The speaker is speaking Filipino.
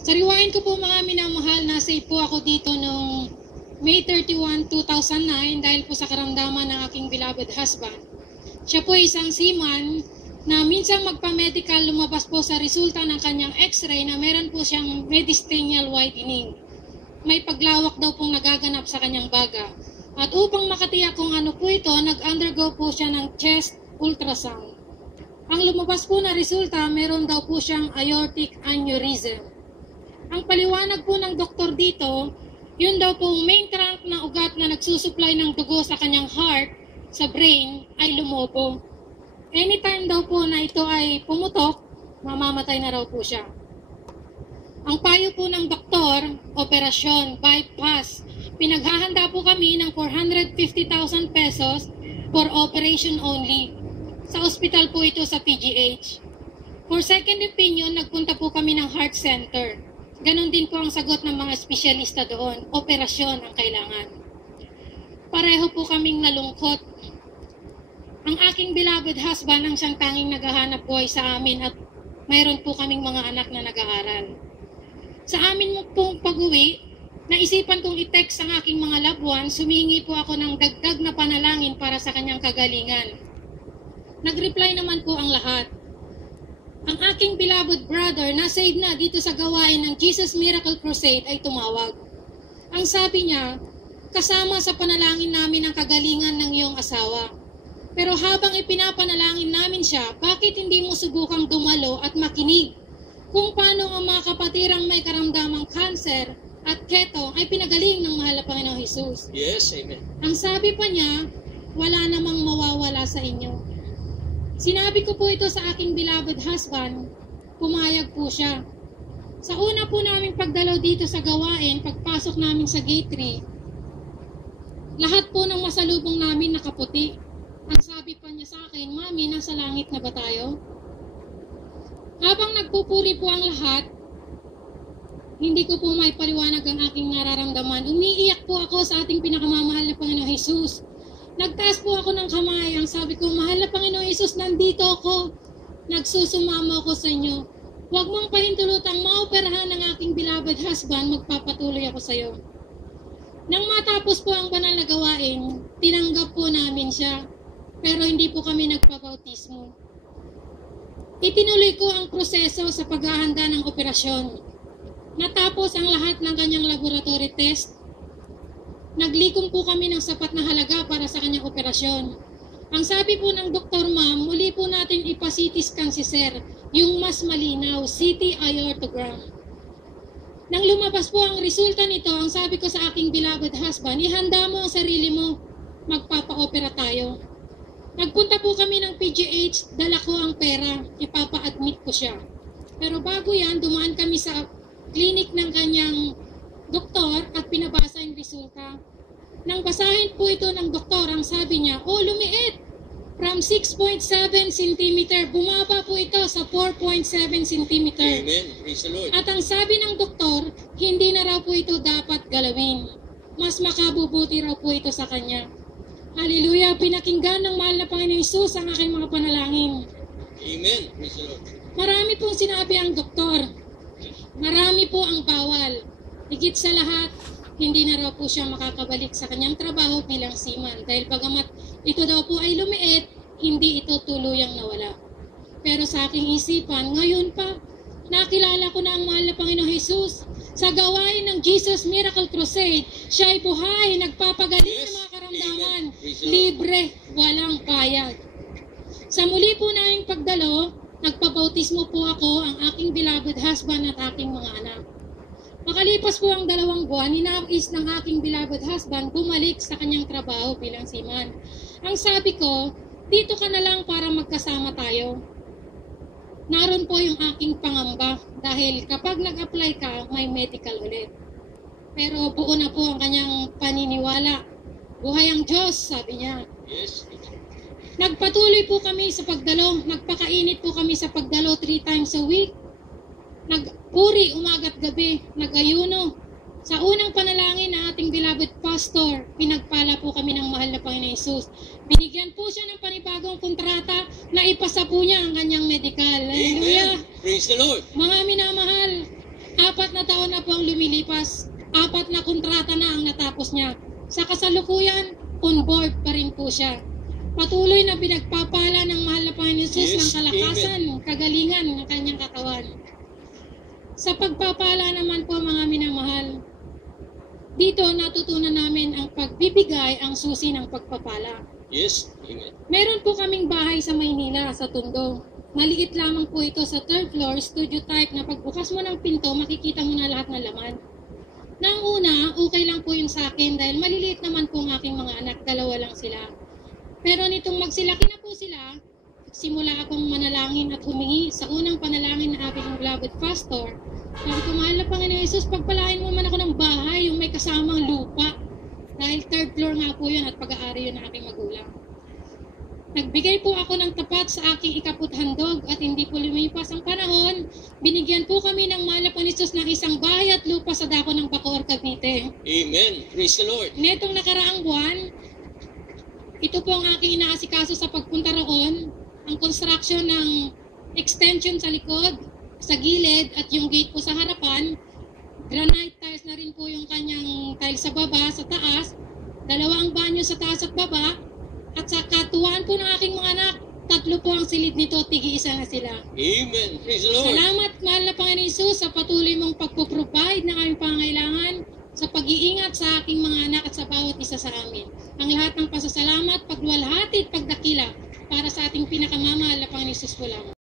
Sariwain ko po mga minamahal, na-save po ako dito noong May 31, 2009 dahil po sa karamdaman ng aking beloved husband. Siya po ay isang seaman na minsan magpa-medical, lumabas po sa resulta ng kanyang x-ray na meron po siyang mediastinal widening. May paglawak daw pong nagaganap sa kanyang baga. At upang makatiyak kung ano po ito, nag-undergo po siya ng chest ultrasound. Ang lumabas po na resulta, meron daw po siyang aortic aneurysm. Ang paliwanag po ng doktor dito, yun daw pong main trunk na ugat na nagsusupply ng dugo sa kanyang heart, sa brain, ay lumobo. Anytime daw po na ito ay pumutok, mamamatay na raw po siya. Ang payo po ng doktor, operasyon, bypass. Pinaghahanda po kami ng 450,000 pesos for operation only. Sa ospital po ito sa PGH. For second opinion, nagpunta po kami ng heart center. Ganon din po ang sagot ng mga espesyalista doon. Operasyon ang kailangan. Pareho po kaming nalungkot. Ang aking beloved husband ang siyang tanging naghahanap buhay sa amin at mayroon po kaming mga anak na nag-aaral. Sa amin pong pag-uwi, naisipan kong i-text ang aking mga loved ones, humingi po ako ng dagdag na panalangin para sa kanyang kagalingan. Nag-reply naman po ang lahat. Ang aking beloved brother na save na dito sa gawain ng Jesus Miracle Crusade ay tumawag. Ang sabi niya, kasama sa panalangin namin ang kagalingan ng iyong asawa. Pero habang ipinapanalangin namin siya, bakit hindi mo subukang dumalo at makinig kung paano ang mga kapatirang may karamdamang cancer at keto ay pinagaling ng mahal na Panginoong Jesus? Yes, amen. Ang sabi pa niya, wala namang mawawala sa inyo. Sinabi ko po ito sa aking beloved husband, pumayag po siya. Sa una po namin pagdalaw dito sa gawain, pagpasok namin sa gate 3, lahat po ng masalubong namin nakaputi. Ang sabi pa niya sa akin, Mami, nasa langit na ba tayo? Habang nagpupuri po ang lahat, hindi ko po may paliwanag ang aking nararamdaman. Umiiyak po ako sa ating pinakamamahal na Panginoong Jesus. Nagtaas po ako ng kamay. Ang sabi ko, mahal na Panginoong Jesus, nandito ako. Nagsusumama ako sa inyo. Huwag mong pahintulutang maoperahan ng aking beloved husband, magpapatuloy ako sa iyo. Nang matapos po ang banal na gawain, tinanggap po namin siya. Pero hindi po kami nagpabautismo. Itinuloy ko ang proseso sa paghahanda ng operasyon. Natapos ang lahat ng kanyang laboratory test. Naglikom po kami ng sapat na halaga para sa kanyang operasyon. Ang sabi po ng doktor, ma'am, muli po natin ipa-CT scan si sir, yung mas malinaw, CT aortogram. Nang lumabas po ang resulta nito, ang sabi ko sa aking beloved husband, ihanda mo ang sarili mo, magpapa-opera tayo. Nagpunta po kami ng PGH, dala ko ang pera, ipapa-admit ko siya. Pero bago yan, dumaan kami sa clinic ng kanyang doktor at pinabasa yung resulta. Nang basahin po ito ng doktor, ang sabi niya, lumiit! From 6.7 cm, bumaba po ito sa 4.7 cm. Amen. Praise the Lord. At ang sabi ng doktor, hindi na raw po ito dapat galawin. Mas makabubuti raw po ito sa kanya. Hallelujah! Pinakinggan ng mahal na Panginoong Jesus ang aking mga panalangin. Amen. Praise the Lord. Marami pong sinabi ang doktor. Marami po ang bawal. Higit sa lahat, hindi na raw po siya makakabalik sa kanyang trabaho bilang seaman dahil bagamat ito daw po ay lumiit, hindi ito tuluyang nawala. Pero sa aking isipan, ngayon pa, nakilala ko na ang mahal na Panginoong Jesus. Sa gawain ng Jesus Miracle Crusade, siya ay buhay, nagpapagaling ng mga karamdaman, libre, walang bayad. Sa muli po naming pagdalo, nagpabautismo po ako, ang aking beloved husband at aking mga anak. Makalipas po ang 2 buwan, ninais ng aking beloved husband bumalik sa kanyang trabaho bilang seaman. Ang sabi ko, dito ka na lang para magkasama tayo. Naroon po yung aking pangamba dahil kapag nag-apply ka, may medical ulit. Pero buo na po ang kanyang paniniwala. Buhay ang Diyos, sabi niya. Yes. Nagpatuloy po kami sa pagdalo. Nagpakainit po kami sa pagdalo 3 times a week. Nagpuri umaga't gabi, nag-ayuno. Sa unang panalangin ng ating beloved pastor, pinagpala po kami ng mahal na Panginoon Jesus. Binigyan po siya ng panibagong kontrata na ipasa po niya ang kanyang medical. Hallelujah! Amen. Praise the Lord. Mga minamahal, 4 na taon na po ang lumilipas. 4 na kontrata na ang natapos niya. Sa kasalukuyan, on board pa rin po siya. Patuloy na pinagpapala ng mahal na Panginoon Jesus ng kalakasan, kagalingan ng kanyang katawan. Sa pagpapala naman po mga minamahal, dito natutunan namin ang pagbibigay ang susi ng pagpapala. Yes. Amen. Meron po kaming bahay sa Maynila, sa Tondo. Maliit lamang po ito sa 3rd floor, studio type na pagbukas mo ng pinto, makikita mo na lahat ng laman. Nang una, okay lang po yung sa akin dahil maliliit naman po ang aking mga anak, 2 lang sila. Pero nitong magsilaki na po sila, simula akong manalangin at humingi sa unang panalangin ng aking beloved pastor. Sabi ko, mahal na Panginoon Jesus, pagpalain mo man ako ng bahay, yung may kasamang lupa. Dahil 3rd floor nga po yun at pag-aari yun ng aking magulang. Nagbigay po ako ng tapat sa aking ikaputhandog at hindi po lumipas ang panahon. Binigyan po kami ng mahal na Panginoon Jesus ng isang bahay at lupa sa dako ng Bacoor, Cavite. Amen. Praise the Lord. Netong nakaraang buwan, ito po ang aking inaasikaso sa pagpunta roon, ang construction ng extension sa likod, sa gilid at yung gate po sa harapan. Granite tiles na rin po yung kanyang tiles sa baba, sa taas. 2 ang banyo sa taas at baba. At sa katuwaan po ng aking mga anak, 3 po ang silid nito, tigi-1 na sila. Amen. Praise the Lord. Salamat, mahal na Panginoon Jesus, sa patuloy mong pagpuprovide ng aming pangangailangan, sa pag-iingat sa aking mga anak at sa bawat isa sa amin. Ang lahat ng pasasalamat, pagluwalhati at pagdakila para sa ating pinakamamahal na Panginoon Jesus po lang.